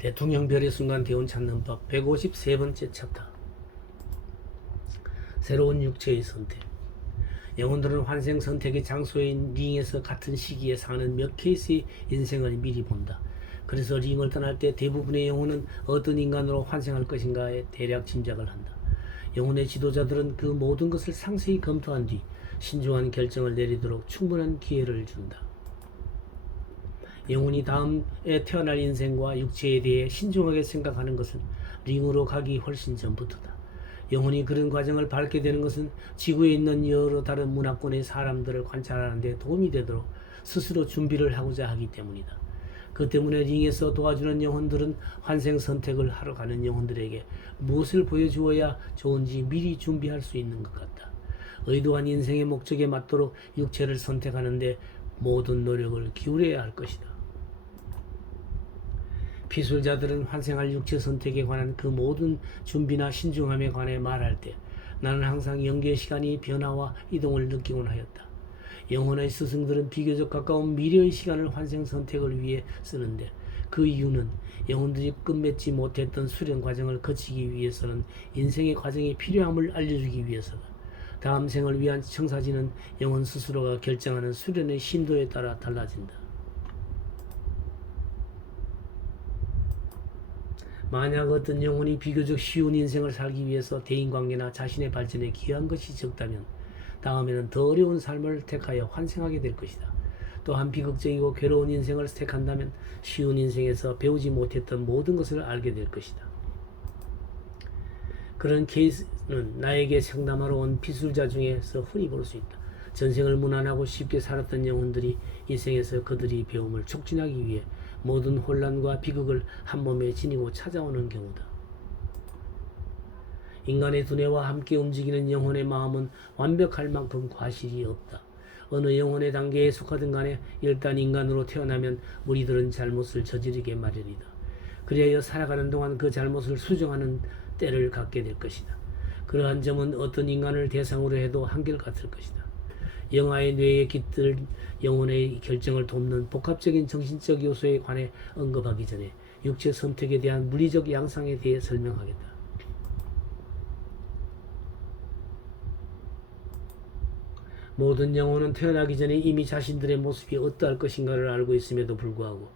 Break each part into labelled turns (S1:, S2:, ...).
S1: 대통령별의 순간 대운 찾는 법 153번째 챕터 새로운 육체의 선택 영혼들은 환생 선택의 장소인 링에서 같은 시기에 사는 몇 케이스의 인생을 미리 본다. 그래서 링을 떠날 때 대부분의 영혼은 어떤 인간으로 환생할 것인가에 대략 짐작을 한다. 영혼의 지도자들은 그 모든 것을 상세히 검토한 뒤 신중한 결정을 내리도록 충분한 기회를 준다. 영혼이 다음에 태어날 인생과 육체에 대해 신중하게 생각하는 것은 링으로 가기 훨씬 전부터다. 영혼이 그런 과정을 밟게 되는 것은 지구에 있는 여러 다른 문화권의 사람들을 관찰하는 데 도움이 되도록 스스로 준비를 하고자 하기 때문이다. 그 때문에 링에서 도와주는 영혼들은 환생 선택을 하러 가는 영혼들에게 무엇을 보여주어야 좋은지 미리 준비할 수 있는 것 같다. 의도한 인생의 목적에 맞도록 육체를 선택하는데 모든 노력을 기울여야 할 것이다. 피술자들은 환생할 육체 선택에 관한 그 모든 준비나 신중함에 관해 말할 때 나는 항상 영계 시간이 변화와 이동을 느끼곤 하였다. 영혼의 스승들은 비교적 가까운 미래의 시간을 환생 선택을 위해 쓰는데 그 이유는 영혼들이 끝맺지 못했던 수련 과정을 거치기 위해서는 인생의 과정이 필요함을 알려주기 위해서다. 다음 생을 위한 청사진은 영혼 스스로가 결정하는 수련의 심도에 따라 달라진다. 만약 어떤 영혼이 비교적 쉬운 인생을 살기 위해서 대인관계나 자신의 발전에 기여한 것이 적다면 다음에는 더 어려운 삶을 택하여 환생하게 될 것이다. 또한 비극적이고 괴로운 인생을 택한다면 쉬운 인생에서 배우지 못했던 모든 것을 알게 될 것이다. 그런 케이스는 나에게 상담하러 온 피술자 중에서 흔히 볼 수 있다. 전생을 무난하고 쉽게 살았던 영혼들이 이 생에서 그들이 배움을 촉진하기 위해 모든 혼란과 비극을 한 몸에 지니고 찾아오는 경우다. 인간의 두뇌와 함께 움직이는 영혼의 마음은 완벽할 만큼 과실이 없다. 어느 영혼의 단계에 속하든 간에 일단 인간으로 태어나면 우리들은 잘못을 저지르게 마련이다. 그리하여 살아가는 동안 그 잘못을 수정하는 때를 갖게 될 것이다. 그러한 점은 어떤 인간을 대상으로 해도 한결같을 것이다. 영아의 뇌에 깃들 영혼의 결정을 돕는 복합적인 정신적 요소에 관해 언급하기 전에 육체 선택에 대한 물리적 양상에 대해 설명하겠다. 모든 영혼은 태어나기 전에 이미 자신들의 모습이 어떠할 것인가를 알고 있음에도 불구하고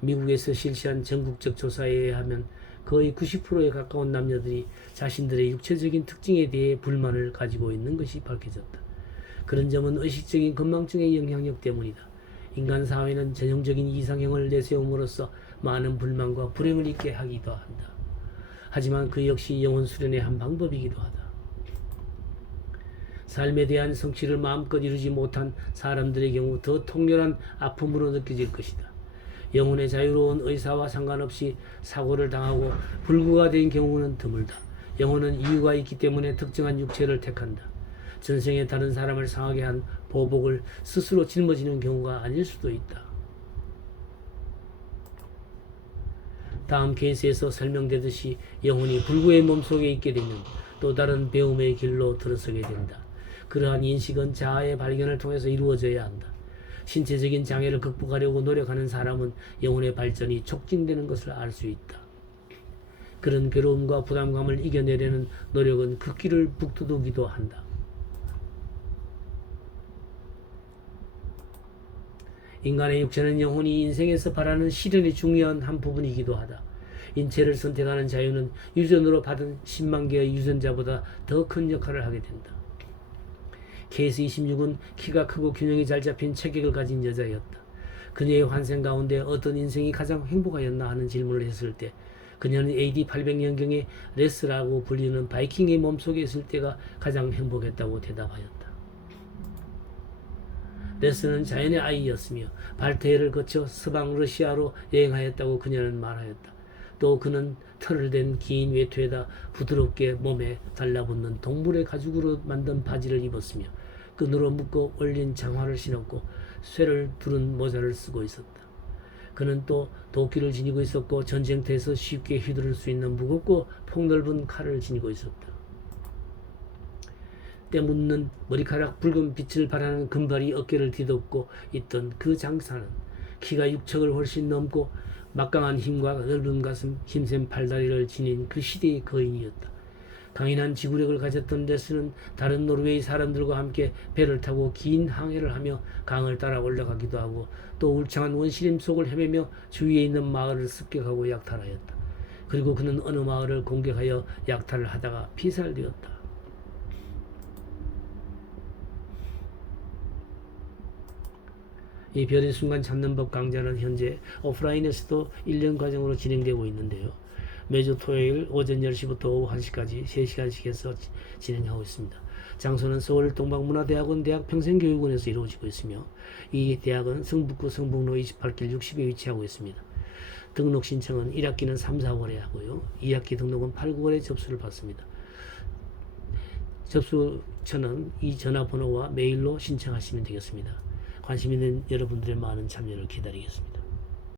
S1: 미국에서 실시한 전국적 조사에 의하면 거의 90%에 가까운 남녀들이 자신들의 육체적인 특징에 대해 불만을 가지고 있는 것이 밝혀졌다. 그런 점은 의식적인 건망증의 영향력 때문이다. 인간 사회는 전형적인 이상형을 내세움으로써 많은 불만과 불행을 있게 하기도 한다. 하지만 그 역시 영혼 수련의 한 방법이기도 하다. 삶에 대한 성취를 마음껏 이루지 못한 사람들의 경우 더 통렬한 아픔으로 느껴질 것이다. 영혼의 자유로운 의사와 상관없이 사고를 당하고 불구가 된 경우는 드물다. 영혼은 이유가 있기 때문에 특정한 육체를 택한다. 전생에 다른 사람을 상하게 한 보복을 스스로 짊어지는 경우가 아닐 수도 있다. 다음 케이스에서 설명되듯이 영혼이 불구의 몸속에 있게 되면 또 다른 배움의 길로 들어서게 된다. 그러한 인식은 자아의 발견을 통해서 이루어져야 한다. 신체적인 장애를 극복하려고 노력하는 사람은 영혼의 발전이 촉진되는 것을 알 수 있다. 그런 괴로움과 부담감을 이겨내려는 노력은 그 길을 북두두기도 한다. 인간의 육체는 영혼이 인생에서 바라는 실현의 중요한 한 부분이기도 하다. 인체를 선택하는 자유는 유전으로 받은 10만 개의 유전자보다 더 큰 역할을 하게 된다. 케이스 26은 키가 크고 균형이 잘 잡힌 체격을 가진 여자였다. 그녀의 환생 가운데 어떤 인생이 가장 행복하였나 하는 질문을 했을 때 그녀는 AD 800년경에 레스라고 불리는 바이킹의 몸속에 있을 때가 가장 행복했다고 대답하였다. 레스는 자연의 아이였으며 발테를 거쳐 서방 러시아로 여행하였다고 그녀는 말하였다. 또 그는 털을 댄 긴 외투에다 부드럽게 몸에 달라붙는 동물의 가죽으로 만든 바지를 입었으며 끈으로 묶어 올린 장화를 신었고 쇠를 두른 모자를 쓰고 있었다. 그는 또 도끼를 지니고 있었고 전쟁터에서 쉽게 휘두를 수 있는 무겁고 폭넓은 칼을 지니고 있었다. 때 묻는 머리카락 붉은 빛을 발하는 금발이 어깨를 뒤덮고 있던 그 장사는 키가 6척을 훨씬 넘고 막강한 힘과 넓은 가슴, 힘센 팔다리를 지닌 그 시대의 거인이었다. 강인한 지구력을 가졌던 레스는 다른 노르웨이 사람들과 함께 배를 타고 긴 항해를 하며 강을 따라 올라가기도 하고 또 울창한 원시림 속을 헤매며 주위에 있는 마을을 습격하고 약탈하였다. 그리고 그는 어느 마을을 공격하여 약탈을 하다가 피살되었다. 이 별의 순간 찾는 법 강좌는 현재 오프라인에서도 1년 과정으로 진행되고 있는데요. 매주 토요일 오전 10시부터 오후 1시까지 3시간씩 해서 지- 진행하고 있습니다. 장소는 서울 동방문화대학원 대학 평생교육원에서 이루어지고 있으며 이 대학은 성북구 성북로 28길 60에 위치하고 있습니다. 등록 신청은 1학기는 3, 4월에 하고요. 2학기 등록은 8, 9월에 접수를 받습니다. 접수처는 이 전화번호와 메일로 신청하시면 되겠습니다. 관심 있는 여러분들의 많은 참여를 기다리겠습니다.